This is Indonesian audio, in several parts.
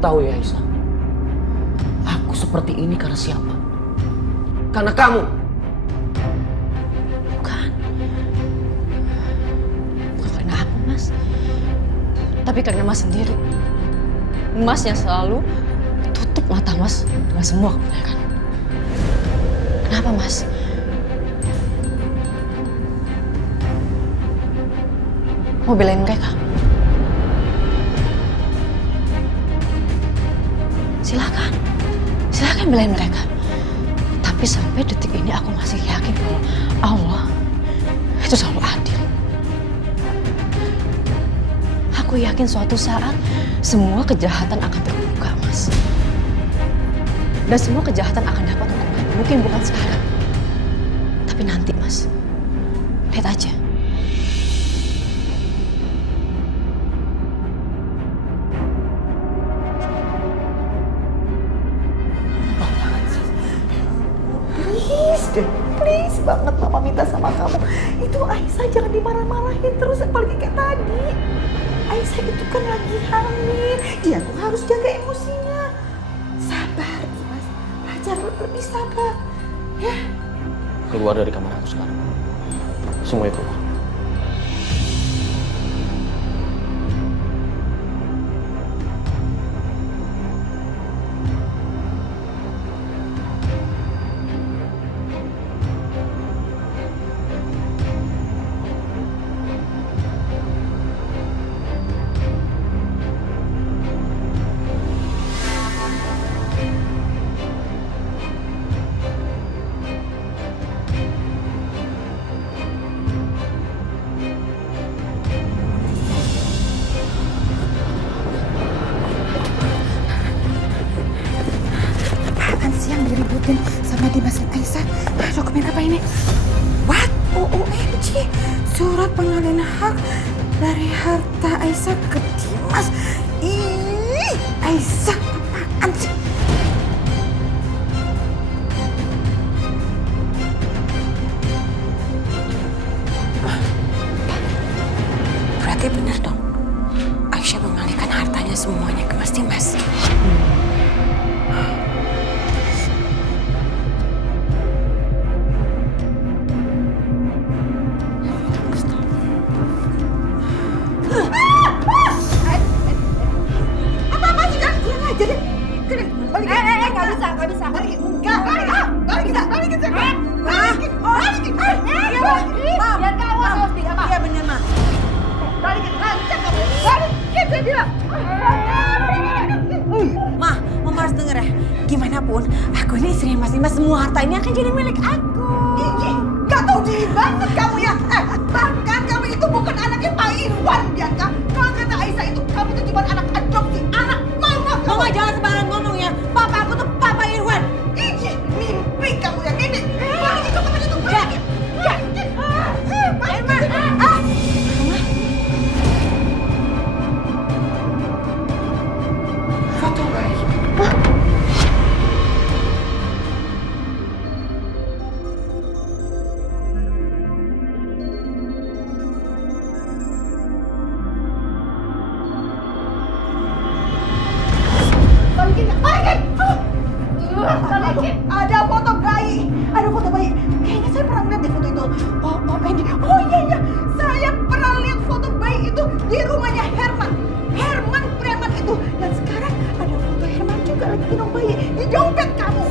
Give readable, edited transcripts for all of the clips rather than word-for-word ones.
tahu ya Aisyah, aku seperti ini karena siapa? Karena kamu. Bukan. Bukan karena aku, Mas. Tapi karena Mas sendiri. Mas yang selalu tutup mata Mas dengan semua kebaikan. Kenapa, Mas? Mau belain mereka? Silakan. Silakan belain mereka. Tapi sampai detik ini aku masih yakin kalau Allah itu selalu adil. Aku yakin suatu saat semua kejahatan akan terbuka, Mas. Dan semua kejahatan akan dapat hukuman. Mungkin bukan sekarang, tapi nanti, Mas. Lihat aja. Please banget Mama minta sama kamu. Itu Aisyah jangan dimarah-marahin terus apalagi kayak tadi. Aisyah itu kan lagi hamil. Dia tuh harus jaga emosinya. Sabar Dimas. Belajar lebih sabar. Ya. Keluar dari kamar aku sekarang. Semuanya keluar. Yang diributin sama Dimas dan Aisyah. Dokumen apa ini? What? OMG. Surat pengalihan hak dari harta Aisyah ke Dimas. Ih, Aisyah apaan sih? Berarti benar dong. Aisyah mengalihkan hartanya semuanya ke Mas Dimas. Mama harus denger ya. Gimana pun, aku ini istri Mas Dimas. Semua harta ini akan jadi milik aku. Gak tau diri banget kamu ya. Bahkan kamu itu bukan anaknya Pak Irwan, Bianca. Kalau kata Aisyah itu, kamu itu cuma anak adopsi, anak mama. Mama jangan sembarang ngomong ya. Papa aku tuh Papa Irwan. Mimpi kamu ya, mimpi. Balikin dokumen itu, balikin. Foto bayi. Ada foto bayi. Ada foto bayi. Kayaknya saya pernah lihat deh foto itu. Oh iya. Saya pernah lihat foto bayi itu di rumahnya Herman. Herman preman itu. Dan sekarang ada foto Herman juga lagi gendong bayi di dompet kamu.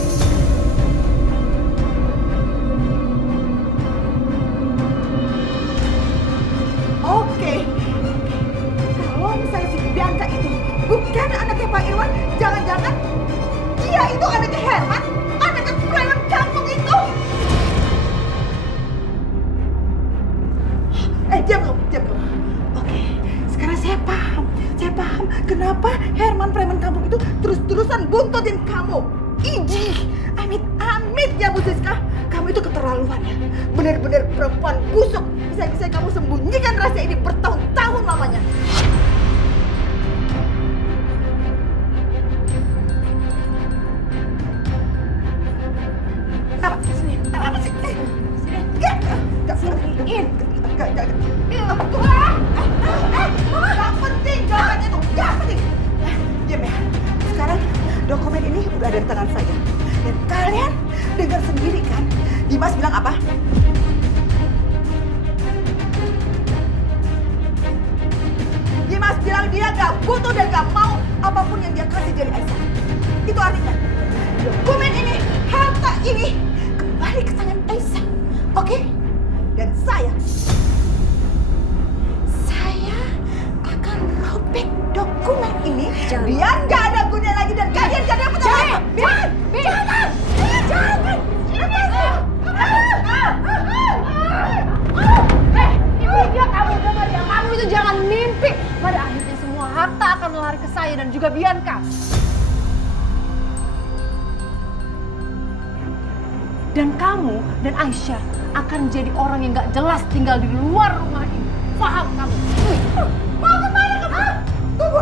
Oke. Kalau misalnya si Bianca itu bukan anaknya Pak Irwan, jangan-jangan dia itu anaknya Herman, anaknya preman kampung itu. Diam kamu. Oke, sekarang saya paham kenapa Herman preman kampung itu terus-terusan buntutin kamu. Iji, amit ya Bu Siska, kamu itu keterlaluan ya. Benar-benar perempuan busuk. Bisa-bisa kamu sembunyikan rahasia ini bertahun-tahun lamanya. Apa sih? Gak penting jawabannya tuh, gak penting. Diam ya. Dimas bilang apa? Dimas bilang dia gak butuh dan gak mau apapun yang dia kasih dari Aisyah. Itu artinya dokumen ini, harta ini kembali ke tangan Aisyah. Oke? Dan saya akan robek dokumen ini. Biar gak ada guna lagi dan kalian gak dapat apa-apa. Jangan! Ibu dia kamu dengar ya, kamu itu jangan mimpi. Pada akhirnya semua harta akan lari ke saya dan juga Bianca. Dan kamu dan Aisyah akan jadi orang yang gak jelas tinggal di luar rumah ini. Paham kamu? Mau kemana kamu? Tunggu!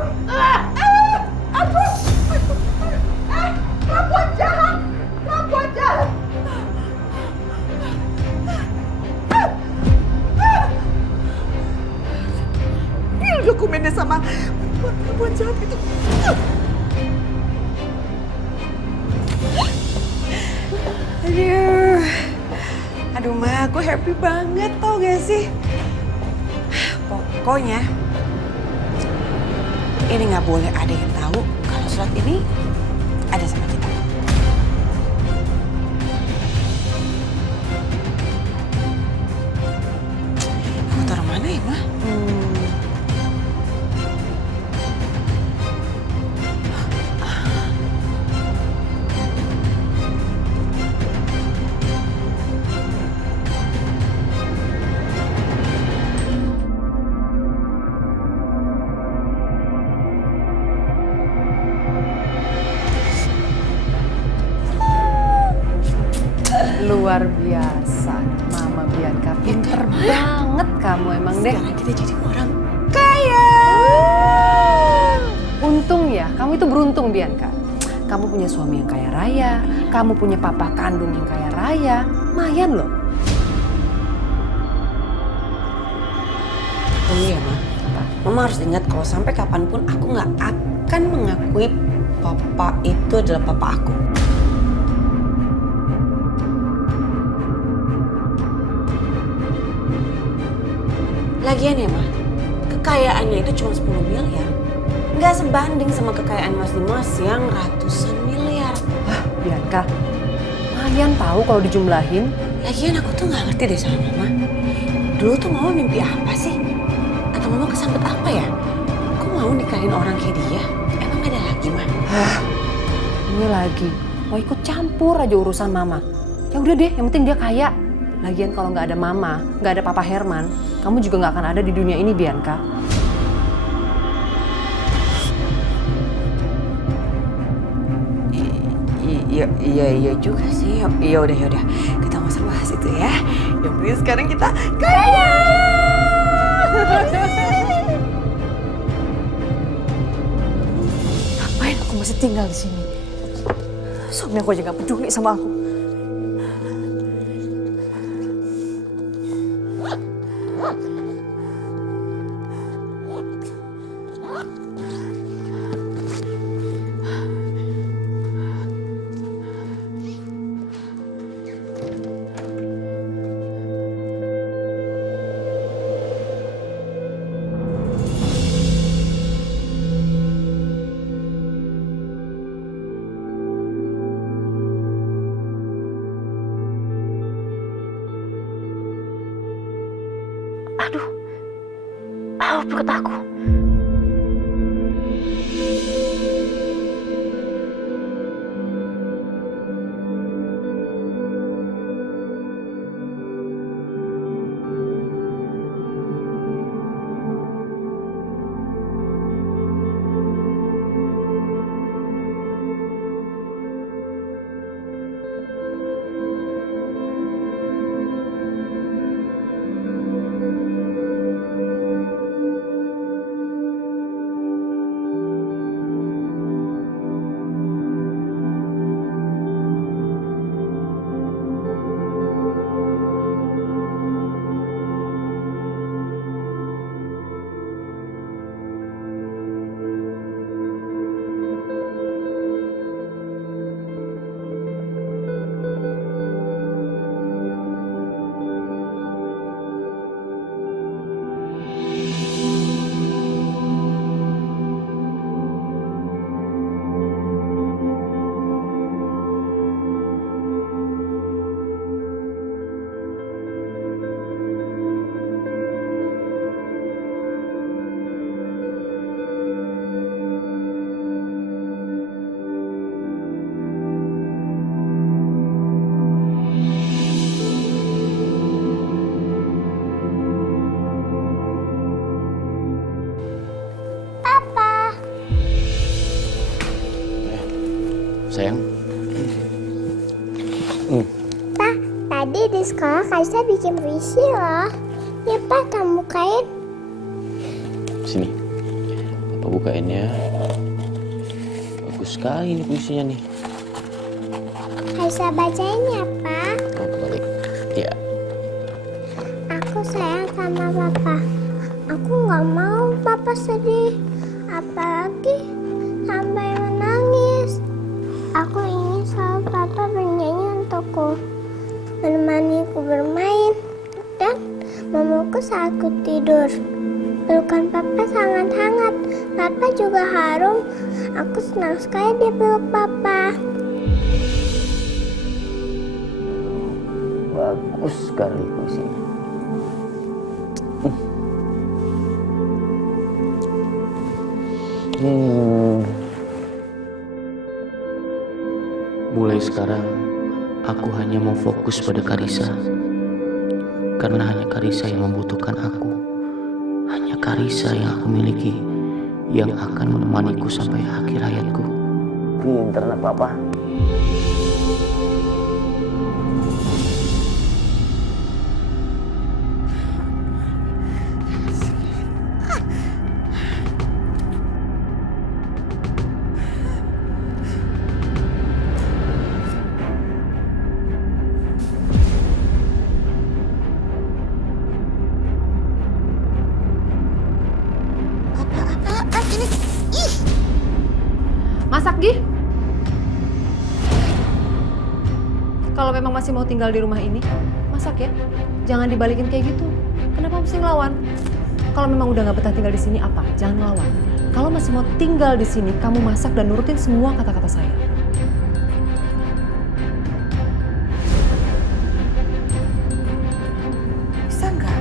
Aduh! Perempuan jahat! Perempuan jahat! Ini dokumennya sama perempuan jahat itu. Aduh Ma, aku happy banget tau gak sih? Pokoknya ini nggak boleh ada yang tahu kalau surat ini ada sama kita. Aku taruh mana ya, Ma? Luar biasa, Mama Bianca. Pinter banget kamu emang deh. Sekarang kita jadi orang kaya. Untung ya, kamu itu beruntung Bianca. Kamu punya suami yang kaya raya, kamu punya papa kandung yang kaya raya. Lumayan loh. Oh iya, Ma. Mama harus ingat kalau sampai kapanpun aku nggak akan mengakui papa itu adalah papa aku. Lagian ya, Ma, kekayaannya itu cuma 10 miliar. Nggak sebanding sama kekayaan Mas Dimas yang ratusan miliar. Wah, Bianca, lumayan tahu kalau dijumlahin. Lagian aku tuh nggak ngerti deh sama Mama. Dulu tuh Mama mimpi apa sih? Atau Mama kesambet apa ya? Kok mau nikahin orang kayak dia? Emang ada lagi, Ma? Ini lagi, mau ikut campur aja urusan Mama. Ya udah deh, yang penting dia kaya. Lagian kalau nggak ada Mama, nggak ada Papa Herman, kamu juga nggak akan ada di dunia ini, Bianca. Iya juga sih. Ya udah. Kita nggak usah bahas itu ya. Yang penting sekarang kita kaya. Ngapain aku masih tinggal di sini? Suami aku aja gak peduli sama aku. Aduh, perut aku. di sekolah Kaisa bikin puisi loh. Ya Pak, kamu bukain. Sini, Papa bukain ya. Bagus sekali nih puisinya nih. Kaisa bacain ya Pak. Oh, kebalik. Ya. Aku sayang sama Papa. Aku nggak mau Papa sedih. Apalagi sampai menangis. Aku ingin selalu Papa bernyanyi untukku. Menemaniku bermain. Dan memelukku saat aku tidur. Pelukan Papa sangat hangat. Papa juga harum. Aku senang sekali dipeluk Papa. Bagus sekali puisinya. Mulai sekarang, aku hanya mau fokus pada Karissa. Karena hanya Karissa yang membutuhkan aku. Hanya Karissa yang aku miliki, yang akan menemaniku sampai akhir hayatku. Pinter anak Papa. Masak, Gi. Kalau memang masih mau tinggal di rumah ini, masak ya. Jangan dibalikin kayak gitu. Kenapa mesti ngelawan? Kalau memang udah nggak betah tinggal di sini, apa? Jangan ngelawan. Kalau masih mau tinggal di sini, kamu masak dan nurutin semua kata-kata saya. Bisa nggak?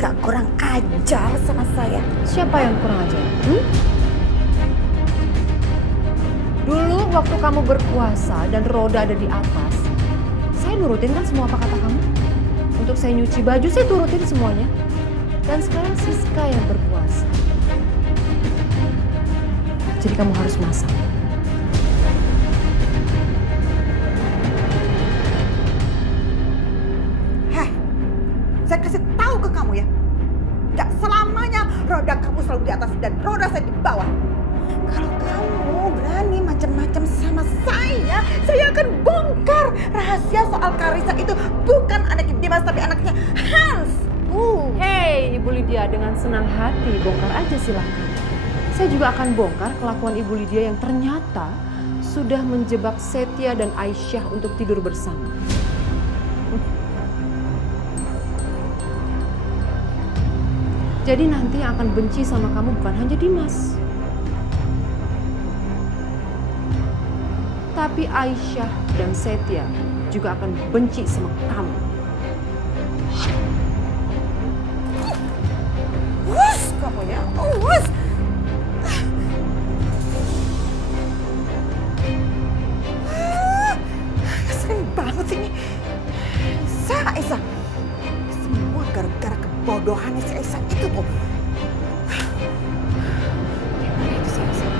Nggak kurang ajar sama saya. Siapa yang kurang ajar? Dulu waktu kamu berkuasa dan roda ada di atas, saya nurutin kan semua apa kata kamu? Untuk saya nyuci baju, saya turutin semuanya. Dan sekarang Siska yang berkuasa. Jadi kamu harus masak. Heh, saya kasih tahu ke kamu ya. Gak selamanya roda kamu selalu di atas dan roda saya di bawah. Kalau kamu berani macam-macam sama saya akan bongkar rahasia soal Karissa itu bukan anaknya Dimas tapi anaknya Hans. Hei, Ibu Lydia, dengan senang hati bongkar aja silahkan. Saya juga akan bongkar kelakuan Ibu Lydia yang ternyata sudah menjebak Setia dan Aisyah untuk tidur bersama. Jadi nanti yang akan benci sama kamu bukan hanya Dimas, tapi Aisyah dan Setia juga akan benci sama kamu. Wus kamu ya, wus. Sering banget sih ini. Aisyah. Semua gara-gara kebodohannya si Aisyah itu tuh. Gimana itu si Aisyah?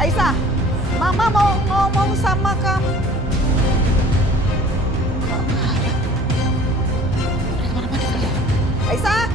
Aisyah, Mama mau ngomong sama kamu. Kok nggak ada? Dari mana-mana kali ya? Aisyah!